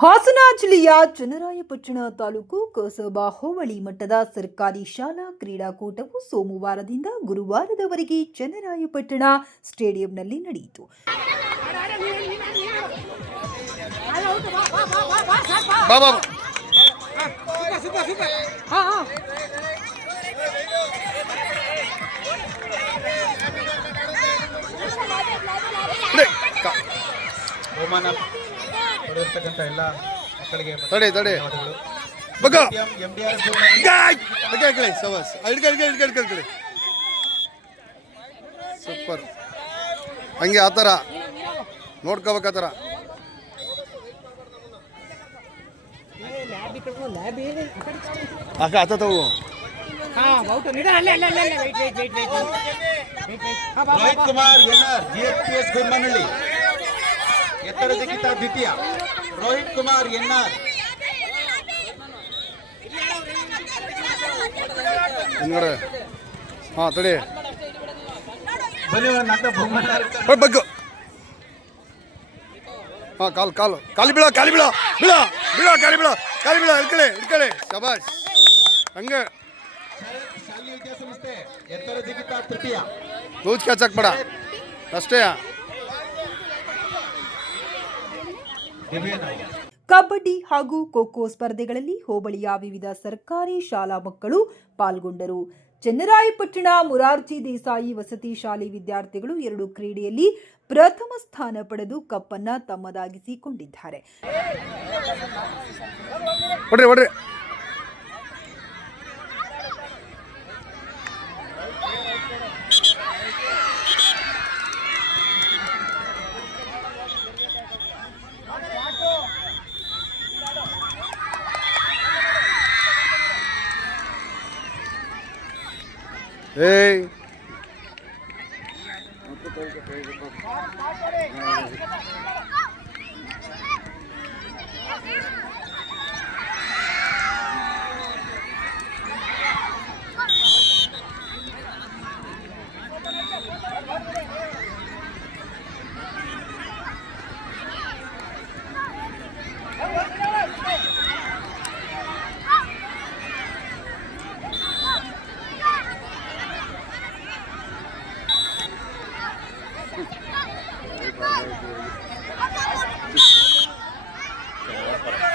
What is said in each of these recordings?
ಹಾಸನ ಜಿಲ್ಲೆಯ ಚನ್ನರಾಯಪಟ್ಟಣ ತಾಲೂಕು ಕಸಬಾ ಹೋಬಳಿ ಮಟ್ಟದ ಸರ್ಕಾರಿ ಶಾಲಾ ಕ್ರೀಡಾಕೂಟವು ಸೋಮವಾರದಿಂದ ಗುರುವಾರದವರೆಗೆ ಚನ್ನರಾಯಪಟ್ಟಣ ಸ್ಟೇಡಿಯಂನಲ್ಲಿ ನಡೆಯಿತು. ಬಹುಮಾನ. ಎಲ್ಲ ಮಕ್ಕಳಿಗೆ ತಡಿ ತಡಿ. ಧನ್ಯವಾದಗಳು. ಬಗ್ಗ ಎಂ ಡಿ ಆರ್ ಬಗ್ಗೆ ಕಡೆ ಸವಾಸ್ ಹಿಡ್ಕ ಹಿಡ್ಕ ಹಿಡ್ಕ ಹಿಡ್ಕ ಕಡೆ. ಸೂಪರ್. ಹಂಗೆ ಆ ಥರ. ನೋಡ್ಕೋಬೇಕು ಆ ಥರ. ಅಕ್ಕ ಆತ ತಗೋ Rohit Kumar N R G S P S Gummanahalli ಎತ್ತರ ಜಿಗಿತ ದ್ವಿತೀಯ. ರೋಹಿತ್ ಕುಮಾರ್ ಎನ್ ಆರ್ ಹಿಂಗಡೆ ಹಾಂ ತಡಿ ಬನ್ನಿ ನಾಟ ಬಹುಮಾನ ಹೋಯ್ ಬಗ್ಗು ಹಾಂ ಕಾಲು ಕಾಲು ಕಾಲಿ ಬೀಳೋ ಕಾಲಿ ಬೀಳೋ ಬೀಳೋ ಬೀಳೋ ಕಾಲಿ ಬೀಳೋ ಕಾಲಿ ಬೀಳೋ ಹಿಡ್ಕಳೆ ಹಿಡ್ಕಳೆ ಶಬಾಷ್ ಹಂಗೆ ಶಾಲೆಯ ವಿದ್ಯಾಸಂಸ್ಥೆ ಎತ್ತರ ಜಿಗಿತ ತೃತೀಯ ಲೂಚ್ ಕ್ಯಾಚಕ್ ಬೇಡ ಅಷ್ಟೇ ಕಬಡ್ಡಿ ಹಾಗೂ ಖೋಖೋ ಸ್ಪರ್ಧೆಗಳಲ್ಲಿ ಹೋಬಳಿಯ ವಿವಿಧ ಸರ್ಕಾರಿ ಶಾಲಾ ಮಕ್ಕಳು ಪಾಲ್ಗೊಂಡರು. ಚನ್ನರಾಯಪಟ್ಟಣ ಮುರಾರ್ಜಿ ದೇಸಾಯಿ ವಸತಿ ಶಾಲೆ ವಿದ್ಯಾರ್ಥಿಗಳು ಎರಡು ಕ್ರೀಡೆಯಲ್ಲಿ ಪ್ರಥಮ ಸ್ಥಾನ ಪಡೆದು ಕಪ್ಪನ್ನ ತಮ್ಮದಾಗಿಸಿಕೊಂಡಿದ್ದಾರೆ. ఏయ్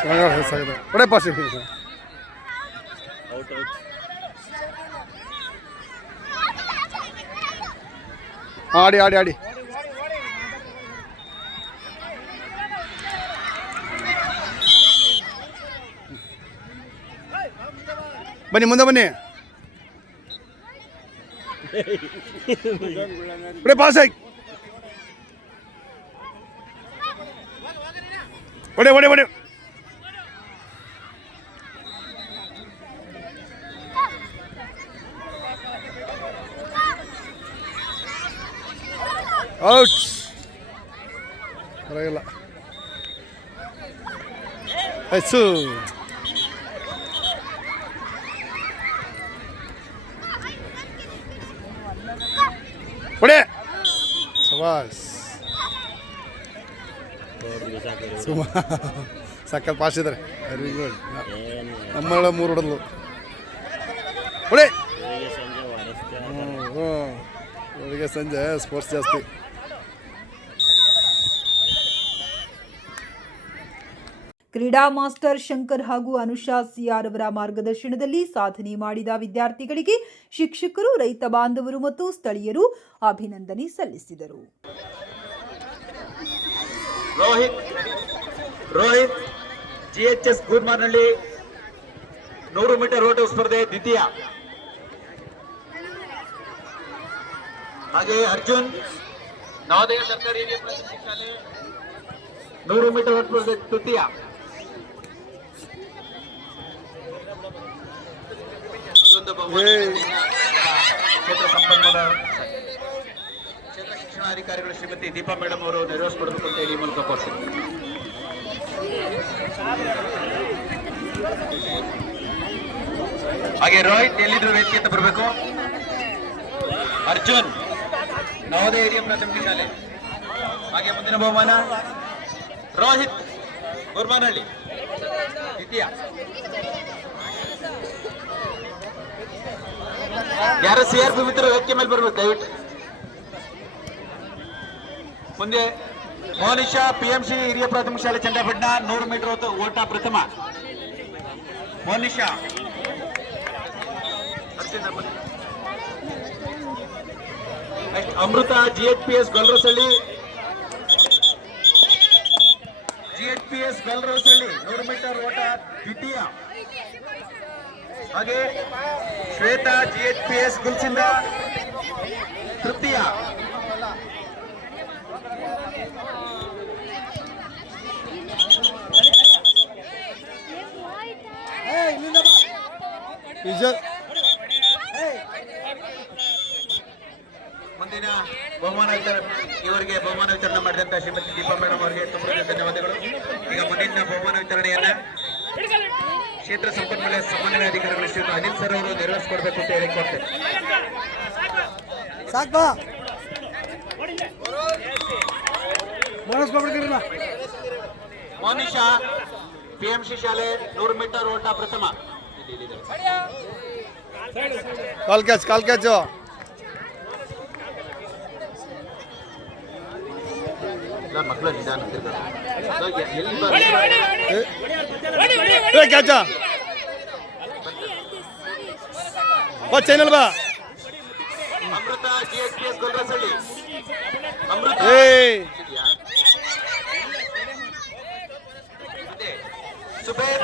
ಹೊಡ್ರಿ ಹೊಡ್ರಿ ಏಯ್ ಸಾಗಿದೆ ಹೊಡೆ ಪಾಸ್ ಆಡಿ ಆಡಿ ಆಡಿ ಬನ್ನಿ ಮುಂದೆ ಬನ್ನಿ ಹೊಡೆ ಪಾಸ್ ಆಯ್ತು ಹೊಡೆ ಹೊಡೆ ಹೊಡೆ ಔಟ್ ಹೆಚ್ಚು ಹೊಡೆ. ಸವಾಸ್ ಸುಮ ಸಕ್ಕತ್ ಪಾಸ್ ಇದ್ದಾರೆ. ವೆರಿ ಗುಡ್ ನಮ್ಮಳ ಮೂರು ಹೊಡೆದ್ಲು. ಹೊಡೆ. ಹ್ಞೂ ಬೆಳಿಗ್ಗೆ ಸಂಜೆ ಸ್ಪೋರ್ಟ್ಸ್ ಜಾಸ್ತಿ. ಕ್ರೀಡಾ ಮಾಸ್ಟರ್ ಶಂಕರ್ ಹಾಗೂ ಅನುಷಾ ಸಿಆರ್ ಅವರ ಮಾರ್ಗದರ್ಶನದಲ್ಲಿ ಸಾಧನೆ ಮಾಡಿದ ವಿದ್ಯಾರ್ಥಿಗಳಿಗೆ ಶಿಕ್ಷಕರು, ರೈತ ಬಾಂಧವರು ಮತ್ತು ಸ್ಥಳೀಯರು ಅಭಿನಂದನೆ ಸಲ್ಲಿಸಿದರು. Rohit Rohit G H S Gudmarnahalli ನೂರು ಮೀಟರ್ ಓಟ ಸ್ಪರ್ಧೆ ದ್ವಿತೀಯ. ಹಾಗೆ ಅರ್ಜುನ್ ನವೋದಯ ಸರ್ಕಾರಿ ನೂರು ಮೀಟರ್ ಓಟ ಸ್ಪರ್ಧೆ ತೃತೀಯ. ಒಂದು ಬಹುಮಾನ ಕ್ಷೇತ್ರ ಸಂಪನ್ಮೂಲ ಕ್ಷೇತ್ರ ಶಿಕ್ಷಣಾಧಿಕಾರಿಗಳು ಶ್ರೀಮತಿ ದೀಪಾ ಮೇಡಮ್ ಅವರು ನೆರವೇರಿಸ್ಕೊಡ್ಬೇಕು ಅಂತ ಹೇಳಿ ಮೂಲಕ ಕೋರ್ಸಿದ್ರು ಹಾಗೆ ರೋಹಿತ್ ಎಲ್ಲಿದ್ರು ವೇದಿಕೆ ಅಂತ ಬರಬೇಕು? ಅರ್ಜುನ್ ನವೋದಯ ಹಿರಿಯ ಪ್ರಾಥಮಿಕ ಶಾಲೆ. ಹಾಗೆ ಮುಂದಿನ ಬಹುಮಾನ? ರೋಹಿತ್ ಗುರ್ಮಾನಹಳ್ಳಿ ದ್ವಿತೀಯ. ಯಾರು ಸಿ ಆರ್ ಪಿ ಮಿತ್ರರು ವ್ಯಕ್ತಿ ಮೇಲೆ ಬರ್ಬೇಕು, ದಯವಿಟ್ಟು. ಮುಂದೆ ಮೋನಿಶಾ ಪಿಎಂಸಿ ಹಿರಿಯ ಪ್ರಾಥಮಿಕ ಶಾಲೆ ಚಂದ್ರಪಟ್ಟಣ, ನೂರು ಮೀಟರ್ ಹೊತ್ತು ಓಟ ಪ್ರಥಮ. Monisha Amrutha G H P S Golrasalli G H P S Golrasalli ನೂರು ಮೀಟರ್ ಓಟ ದ್ವಿತೀಯ. ಹಾಗೆ Shwetha G H P S Gulsinda ತೃತೀಯ ಮುಂದಿನ ಬಹುಮಾನ ಇವರಿಗೆ ಬಹುಮಾನ ವಿತರಣೆ ಮಾಡಿದಂತ ಶ್ರೀಮತಿ ದೀಪಾ ಮೇಡಮ್ ಅವರಿಗೆ ತುಂಬ ಧನ್ಯವಾದಗಳು. ಈಗ ಮುಂದಿನ ಬಹುಮಾನ ವಿತರಣೆಯನ್ನ ಕ್ಷೇತ್ರ ಸಂಪನ್ಮೂಲ ಸಮನ್ವಯ ಅಧಿಕಾರಿಗಳು ಶ್ರೀಯುತ ಅನಿಲ್ ಸರ್ ಅವರು ನೆರವೇರಿಸಿಕೊಡ್ಬೇಕು ಅಂತ ಹೇಳಿ ಕೊಡ್ತೇನೆ ಸಾಕ್ ಬಾ. ಬೋನಸ್ಕೊಬಿಡ್ತೀರಲ್ಲ ಮೋನಿಶಾ ಪಿಎಂಸಿ ಶಾಲೆ ನೂರು ಮೀಟರ್ ಓಟ ಪ್ರಥಮ. ಕಾಲ್ ಕ್ಯಾಚ್ ಕಾಲ್ ಕ್ಯಾಚು. ಇಲ್ಲ, ಮಕ್ಕಳ ನಿಧಾನ ಎಲ್ಲಿ ಕ್ಯಾಚ. ಬಾ ಚೈನಲ್ ಬಾ. Amrutha G S P S Golrasalli Amrutha. ಏಯ್ ಇದೆಯಾ? ಇದೆ. ಸುಬೇರ್